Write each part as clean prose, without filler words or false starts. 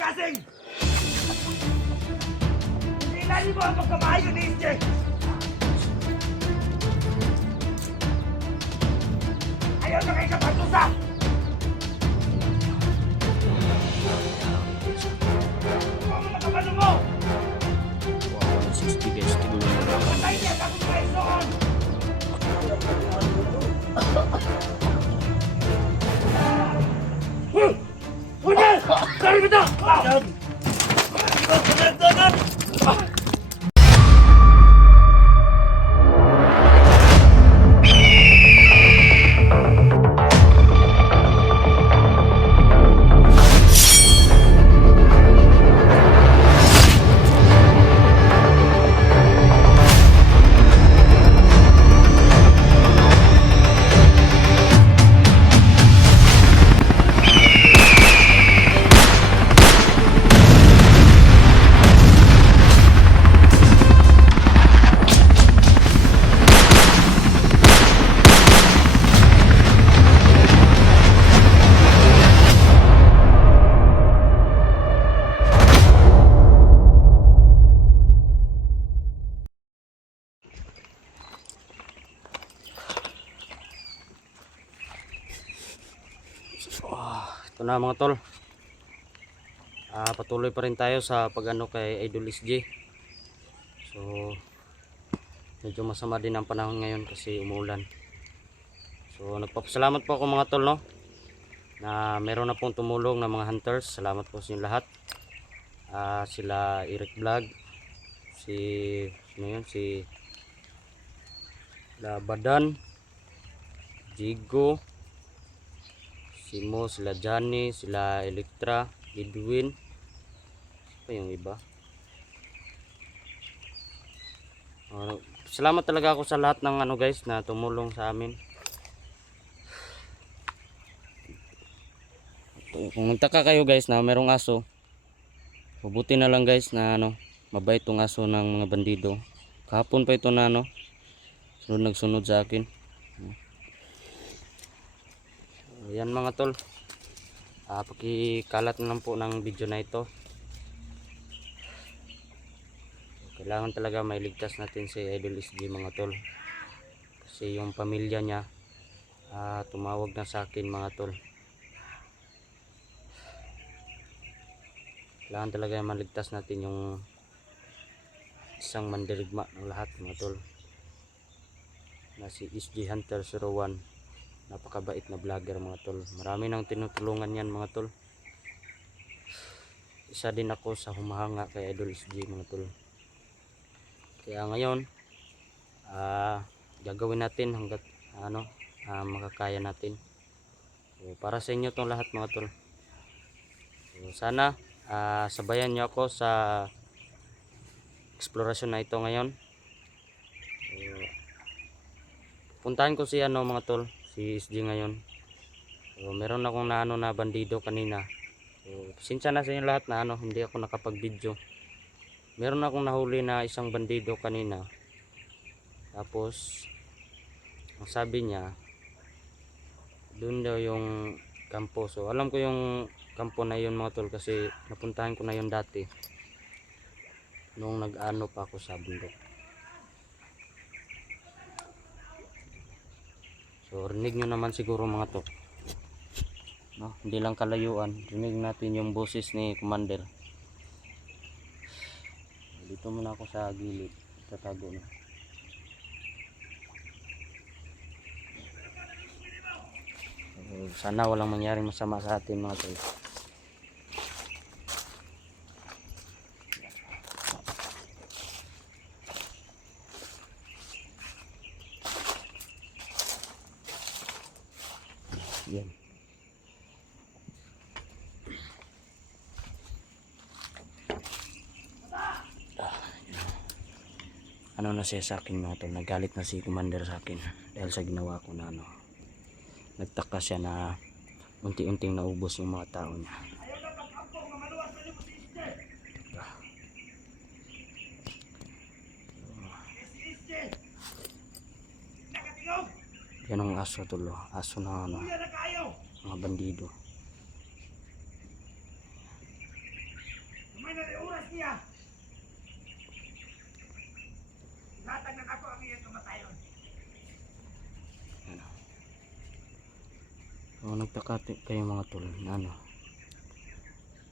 kasing! Kailangan mo ang pagkamayo ni SJ! Ayaw na kayo sa pagtusa! Ano ang nakabalo mo? Wow, 60 guys, tignan mo lang. Patay niya sa kong kaisoon! Hunyal! Dari kita! Ito na mga tol. Patuloy pa rin tayo sa pag-ano kay Idol SJ. So medyo masama din ang panahon ngayon kasi umuulan. So nagpapasalamat po ako mga tol, no, na meron na pong tumulong na mga hunters. Salamat po sa inyo lahat. Sila Eric Vlog, si sino yun, si Labadan, Jigo, si Mo, sila Johnny, sila Electra, Edwin, pa yung iba. Salamat talaga ako sa lahat ng ano guys na tumulong sa amin. Kung nagtaka kayo guys na merong aso, mabuti na lang guys na ano, mabait tong aso ng mga bandido. Kahapon pa ito na ano, nagsunod sa akin. Ayan mga tol, pakikalat na lang po ng video na ito. Kailangan talaga mailigtas natin si Idol SJ mga tol, kasi yung pamilya niya tumawag na sa akin mga tol. Kailangan talaga maligtas natin yung isang mandirigma ng lahat mga tol, na si SJ Hunter 01. Napakabait na vlogger mga tol. Marami nang tinutulungan yan mga tol. Isa din ako sa humahanga kay Idol SJ mga tol. Kaya ngayon gagawin natin hanggat makakaya natin. So, para sa inyo tong lahat mga tol. So, sana sabayan nyo ako sa eksplorasyon na ito ngayon. So, puntahan ko si mga tol, si SJ ngayon. So, meron akong na bandido kanina. So, pasensya na sa inyo lahat na hindi ako nakapag-video. Meron akong nahuli na isang bandido kanina. Tapos ang sabi niya, doon daw yung kampo. So, alam ko yung kampo na yun mga tol kasi napuntahan ko na yun dati nung nag-ano pa ako sa bundok. So rinig nyo naman siguro mga to, no? Hindi lang kalayuan, rinig natin yung boses ni Commander. Dito muna ako sa gilid, tatago na. So, sana walang mangyaring masama sa atin mga tol. Yan. Ano na siya sa akin mga tol, nagalit na si Commander sa akin dahil sa ginawa ko na nagtaka siya na unti-unting naubos yung mga tao niya. Yan ang aso tulo, aso na mga bandido. may naliuras niya. Latag na ako ang iyong kamatayon. Ano. So, nagtakati kayo mga tol na ano,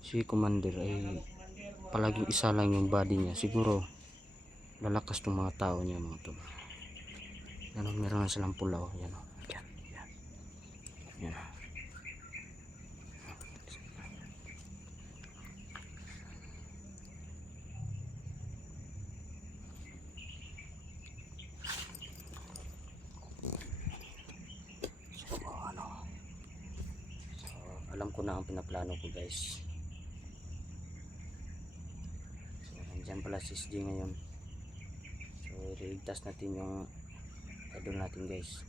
si Commander ay palaging isa lang yung body niya. Siguro lalakas ng mga tao niya mga tol. Ano, meron na silang pulaw. Yan o. Yan. Yan. Yan. So, ano. So, alam ko na ang pinaplano ko guys. So, nandyan pala si SG ngayon. So, iligtas natin yung idol natin guys.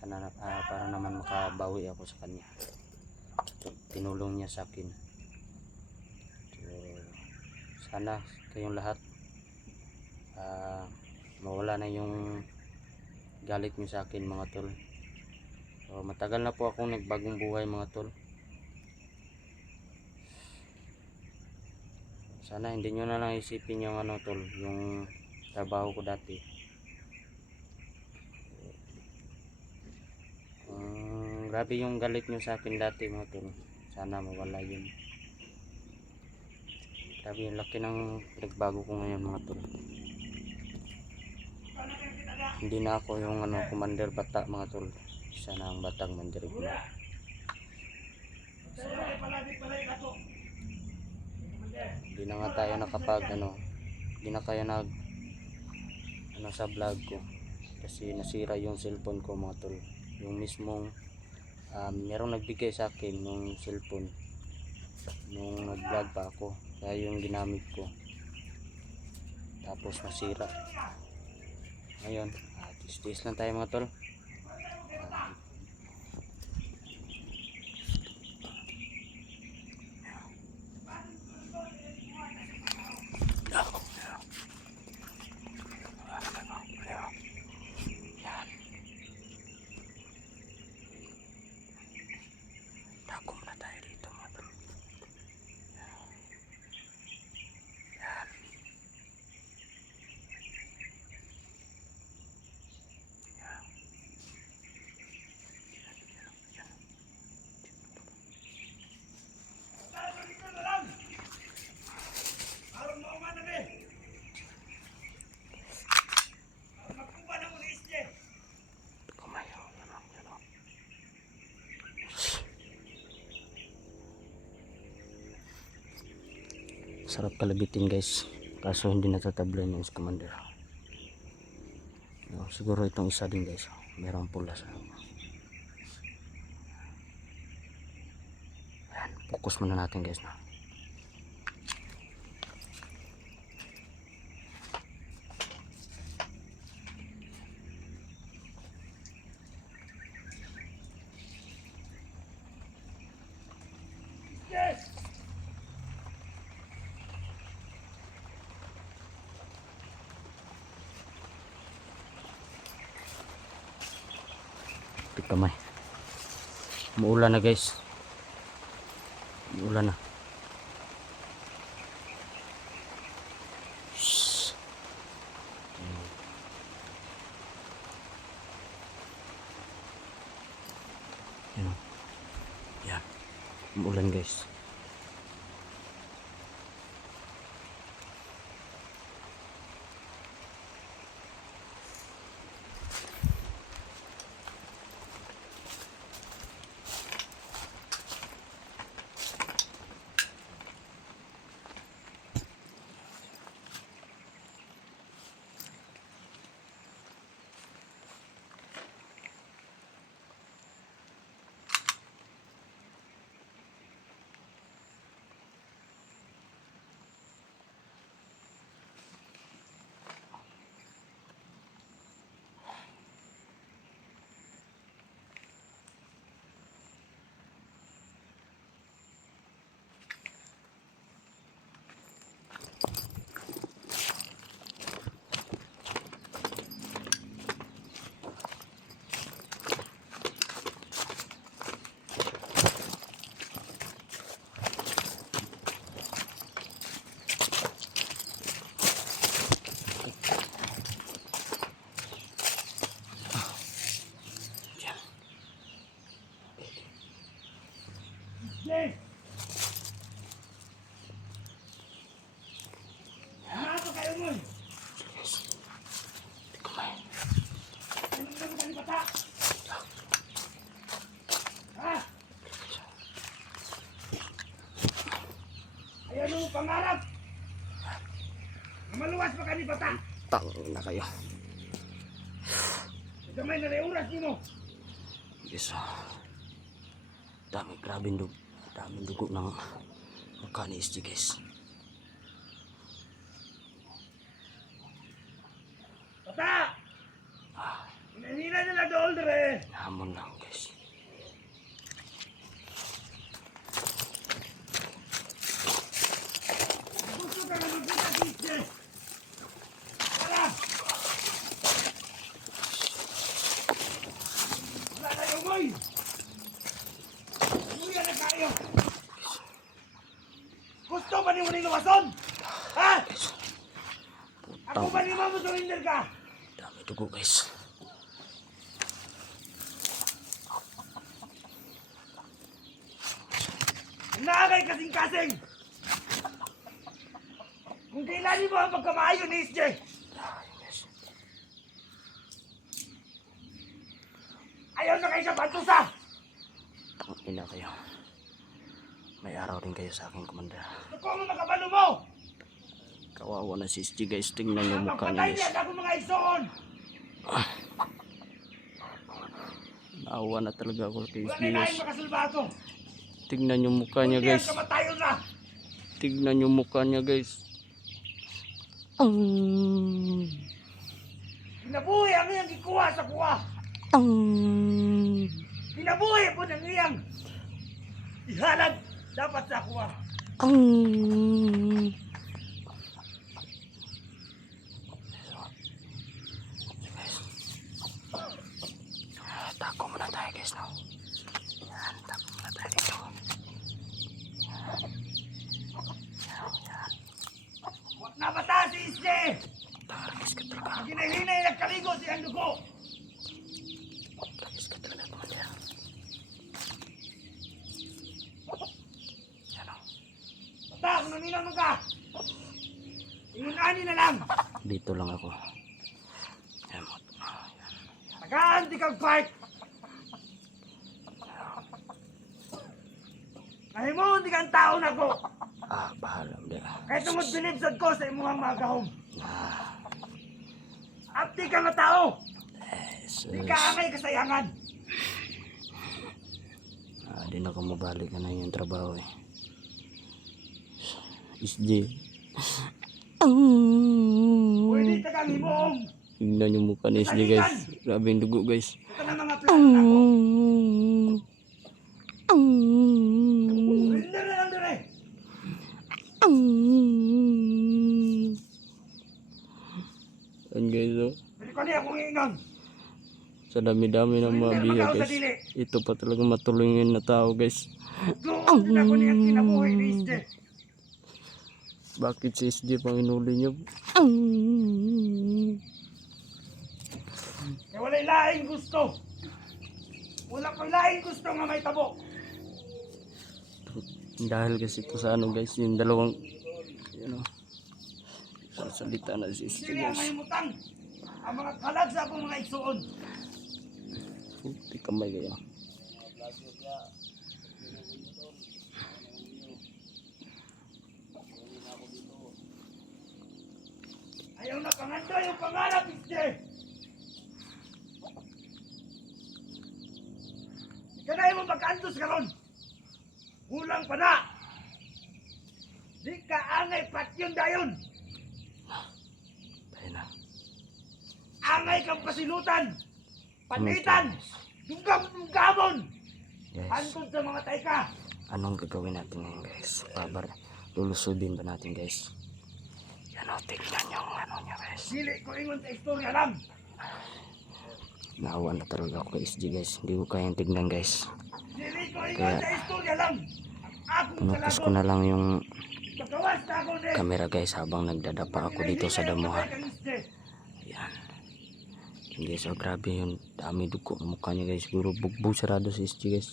Sana para naman makabawi ako sa kanya. Tinulong niya sa akin. So, sana kayong lahat mawala na yung galit niyo sa akin mga tol. So, matagal na po akong nagbagong buhay mga tol. Sana hindi nyo na lang isipin yung ano tol, yung trabaho ko dati. Grabe yung galit nyo sa akin dati mga tol. Sana mawala yun. Grabe yung laki ng nagbago ko ngayon mga tol. Hindi na ako yung ano, commander bata mga tol. Isa na ang batang mandirigma. Hindi na nga tayo nakapag ano, hindi na kaya nag ano sa vlog ko kasi nasira yung cellphone ko mga tol. Yung mismong merong nagbigay sa akin nung cellphone nung nag vlog pa ako, kaya yung ginamit ko tapos nasira. Ngayon tis-tis lang tayo mga tol. Takom na tayo dito mga tol. Yan. Yan. Kumayo. Yan o. Sarap kalabitin guys, kaso hindi natatablan yung commander. Siguro itong isa din guys, merong pula sa yan, focus muna natin guys na. Yes! Kamay. Umuulan na guys. Umuulan na. Shhh. Yan. Yan. Umuulan guys. Steve. Ano kayo mo? Hindi ko may. Ano na mo kani bata? Ha? Ayan mo pangarap. Maluwas pa kani bata. Tang na kayo. Gamay na rin oras mo. Yes. Daming dugo ng mukha ni SG guys. Bata! Hinahila nila doon dere. Hamon lang guys. Gusto ka na magkita dito. Tara! Wala tayo moy! Umuya na kayo! Gusto ba ni mo niluwason? Ha? Ako ba ni mo surrender ka? Dami dugo guys. Naagay kasing-kasing! Kung kailan mo ang pagkamaayo ni SJ! Ayaw na kayo sa bantusa! Tangina kayo. May araw din kayo sa akin, Commander. Ako mo makabalo mo! Kawawa na si SG guys. Tingnan yung mukha Magpatay niya niya guys. ako mga igsoon! Naawa na talaga ako kay Wala SG na guys. tayong makasulba ako! Tingnan yung mukha niya Kundi guys. ang kamatayon na! Tingnan yung mukha niya guys. Kinabuhi ang iyang gikuha sa kuha! Kinabuhi po ng iyang ihalad dapat sa kuha! Tako muna tayo guys, no? Yan, tako muna tayo dito. Huwag na bata si SJ! Taragis ka talaga. Ginahinay nagkaligo si ang dugo! Taragis ka talaga, Commander. Yan o. Bata, kung naninang mo ka! Ingunani na lang! Dito lang ako. Yan mo. Tagaan di kang fight! Kahimo di kang tao na ko! Bahala. Hindi. Kahit tungod binibsad ko sa imuhang mga gahom! At di ka nga tao! Di ka angay kasayangan! Di na ako mabalik na yung trabaho eh. SG. Pwede tagang himoong! Tingnan yung mukha ni SG guys. Grabe yung dugo guys. Ito na mga plano na ko! Surrender na lang dire! Yan guys oh. Pwede ko niya kung ingon! Sa dami-dami ng mga biya Magaw sa guys. dili! Ito pa talaga matulungin na tao guys. Doon din ako niyang kinabuhi ni SJ! Bakit si SG pang inuli nyo? Kaya wala'y laing gusto! Wala ko'y laing gusto nga may tabo! Dahil kasi ito sa ano guys, yung dalawang you know, sasalita na si SG Sili ang may guys. mutang! Ang mga kalag sa akong mga igsuon! Puti kamay kayo. Ayaw na panganda yung pangarap, SJ! Kanay mo magkantos karon. Kulang pa na! Di ka angay patyon dayon! Tayo na. Angay kang pasilutan! Panitan! Dugam-dugamon! Guys, Hantod sa mga tayka! anong gagawin natin ngayon guys? Lulusubin ba natin guys? Yan o, tignan yung ano niya guys. Dili ko ingon sa istorya lang! Naawa na talaga ako kay SG guys. Hindi ko kayang tignan guys. Dili ko ingon Kaya, sa istorya lang! Ang akong Pinupos ko kalagot! na lang yung Pagkawas na ako ni! camera guys habang nagdadapa ako dito sa damuhan. Yan. Yung guys, oh, grabe yung dami dugo ng mukha niya guys. Siguro bugbog sarado si SG guys.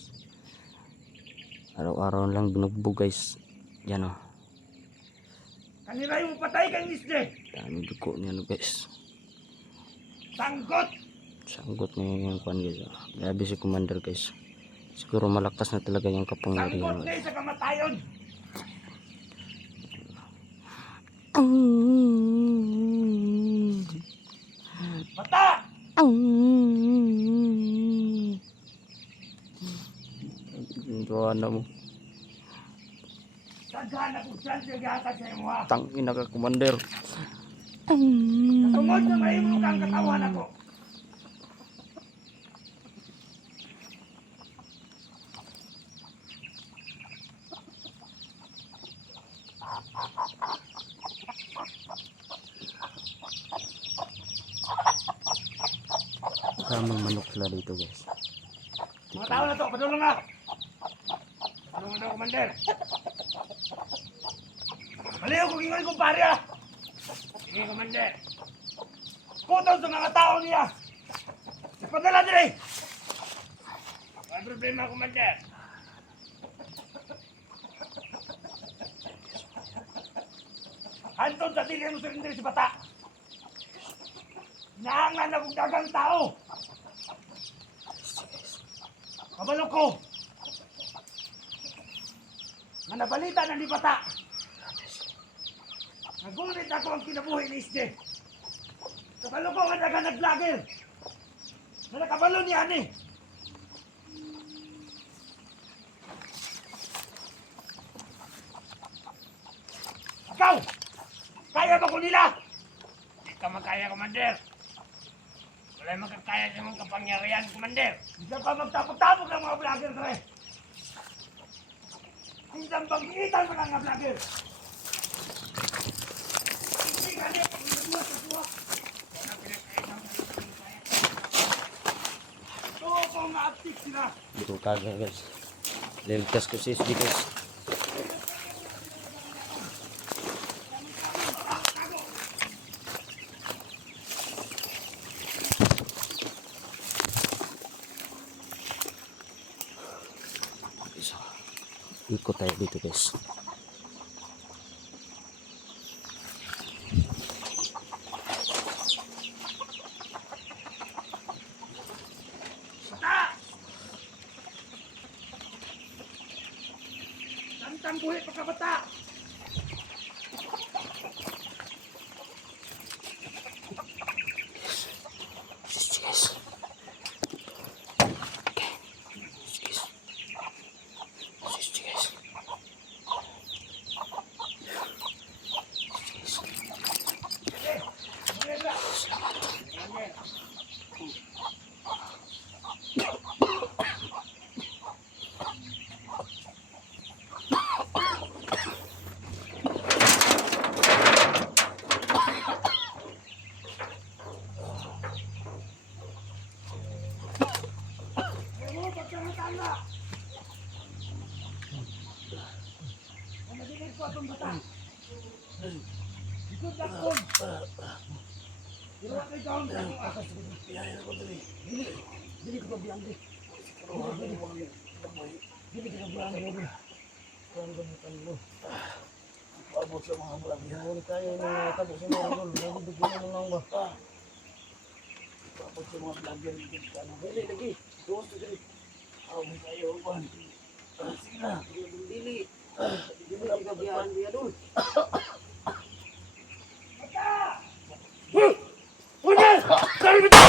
Araw-araw lang binugbog guys. Yan o. Kanila yung patay kang isde. Dami dugo niya no guys. Sanggot. Sanggot niya yung kwan guys. Grabe si Commander guys. Siguro malakas na talaga yung Sanggot kapangyarihan. na sa kamatayon. Bata! Gawa na mo. Taghan ako saan siya gata sa imo ha. Tangina ka Commander. Tungod na mahimo kang katawan ako. Maraming manok sila dito guys. Mga tao na to, padulong nga. Padulong na, Commander. Maliw kung ingoy kong pari ah. Sige, Commander. Putaw sa mga tao niya. Ipadala dire. May problema, Commander. Anton sa tili mo surrender si Bata. Naangan na kong dagang tao. Kabalo ko. Nga nabalita na ni Bata. Nagulit ako ang kinabuhi ni Isde. Kabalo ko nga dagang nag-vlogger. Na nakabalo ni Ani. Ikaw! Kaya ba ko nila? Hindi ka makaya, Commander. Wala magkakaya sa mong kapangyarihan, Commander. Hindi pa magtapok-tapok ng mga vlogger, Dre. Hindi banggitan mo ng mga vlogger. Hindi ka rin, pagkakuha sa kuha. Ito ako ma-active sila. Dito kaga guys. Liligtas ko si SD guys. Ikot tayo dito guys. Bata! Tantang buhay pagkabata! Yes. Okay. Yes. Yes. Abot sa mga vlog. Hindi tayo nang tabok sa mga vlog. Nabibigyan mo lang ba? Abot sa mga vlogger. Dili lagi. Doon sa dili. Abot tayo. Sige na. Dili. Dili ang gabihan niya doon. Unya! Sari kita!